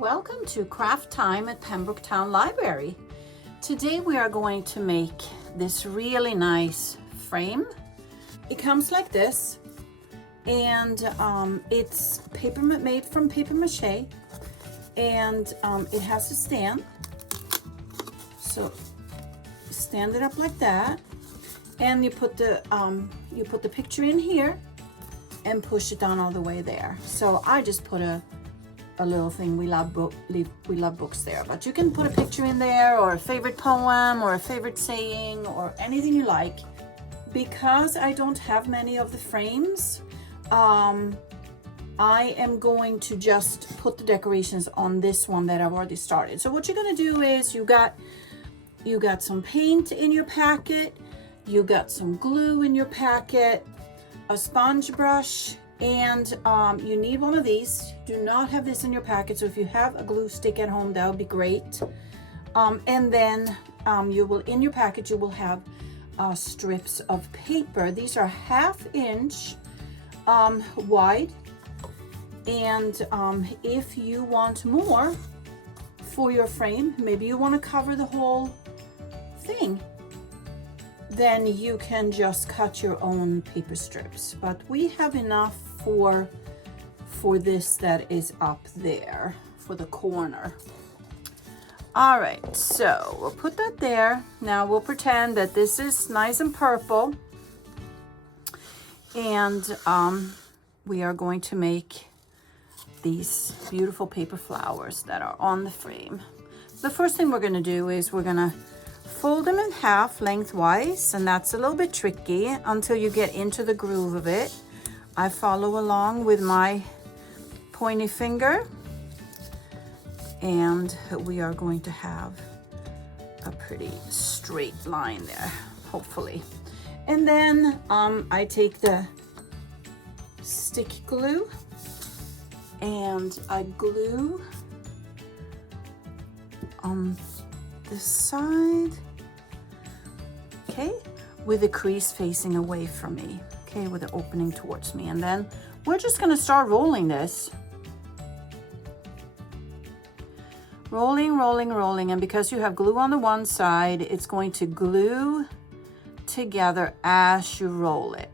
Welcome to Craft Time at Pembroke Town Library. Today we are going to make this really nice frame. It comes like this, and it's made from paper mache, and it has a stand. So stand it up like that, and you put the picture in here and push it down all the way there. So I just put a little thing, we love books there, but you can put a picture in there, or a favorite poem, or a favorite saying, or anything you like. Because I don't have many of the frames, I am going to just put the decorations on this one that I've already started. So what you're going to do is you got some paint in your packet, you got some glue in your packet, a sponge brush, and you need one of these. Do not have this in your packet, so if you have a glue stick at home, that would be great. And then in your packet you will have strips of paper. These are 1/2 inch wide, and if you want more for your frame, maybe you want to cover the whole thing, then you can just cut your own paper strips. But we have enough for this that is up there for the corner. All right, so we'll put that there. Now we'll pretend that this is nice and purple, and we are going to make these beautiful paper flowers that are on the frame. The first thing we're going to do is we're going to fold them in half lengthwise, and that's a little bit tricky until you get into the groove of it. I follow along with my pointy finger, and we are going to have a pretty straight line there, hopefully. And then I take the sticky glue and I glue on this side, okay, with the crease facing away from me, okay, with the opening towards me. And then we're just going to start rolling this. Rolling, and because you have glue on the one side, it's going to glue together as you roll it.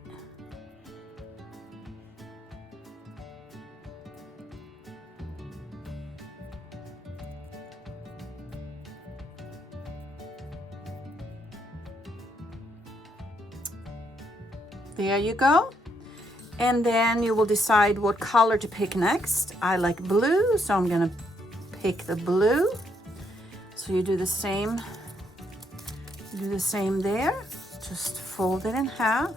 There you go. And then you will decide what color to pick next. I like blue, so I'm gonna pick the blue. So you do the same there. Just fold it in half,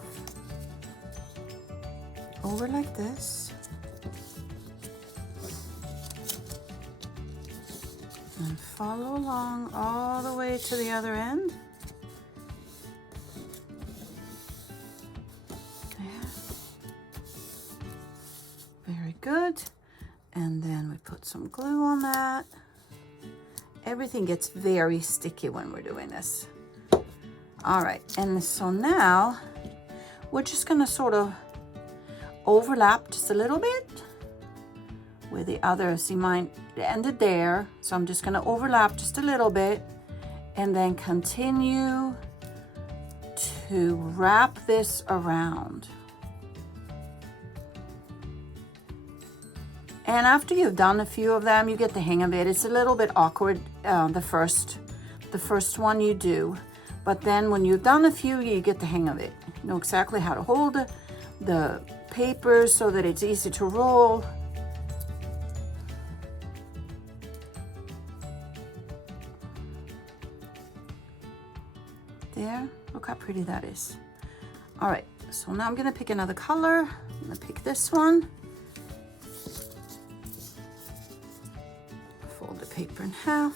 over like this. And follow along all the way to the other end. Very good. And then we put some glue on that. Everything gets very sticky when we're doing this. All right, and so now we're just gonna sort of overlap just a little bit with the other. See, mine ended there, so I'm just gonna overlap just a little bit and then continue to wrap this around. And after you've done a few of them, you get the hang of it. It's a little bit awkward the first one you do, but then when you've done a few, you get the hang of it. You know exactly how to hold the paper so that it's easy to roll. There, look how pretty that is. All right, so now I'm gonna pick another color. I'm gonna pick this one. Fold the paper in half.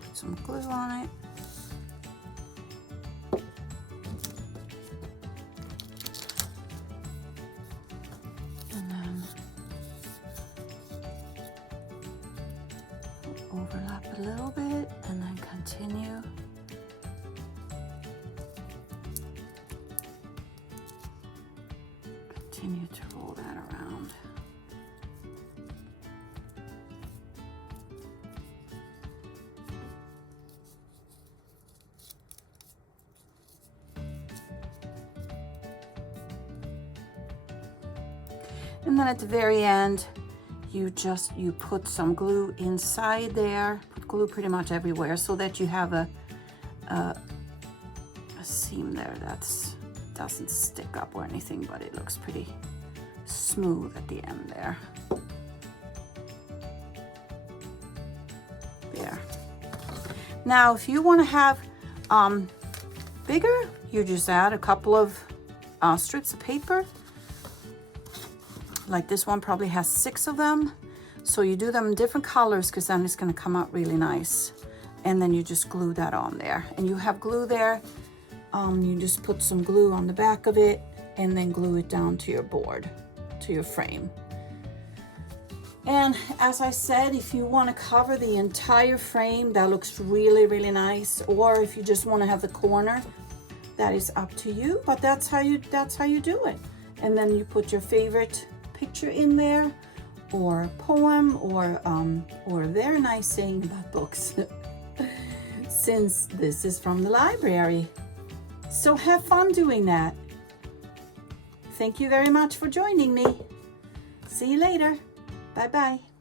Put some glue on it. And then overlap a little bit and then continue. Continue to roll that around. And then at the very end, you put some glue inside there, put glue pretty much everywhere so that you have a seam there that's doesn't stick up or anything, but it looks pretty smooth at the end there. There. Now, if you want to have bigger, you just add a couple of strips of paper. Like this one probably has 6 of them. So you do them in different colors because then it's going to come out really nice. And then you just glue that on there. And you have glue there. You just put some glue on the back of it and then glue it down to your board, to your frame. And as I said, if you want to cover the entire frame, that looks really, really nice. Or if you just want to have the corner, that is up to you. But that's how you do it. And then you put your favorite picture in there, or poem, or a very nice saying about books, since this is from the library. So have fun doing that. Thank you very much for joining me. See you later. Bye-bye.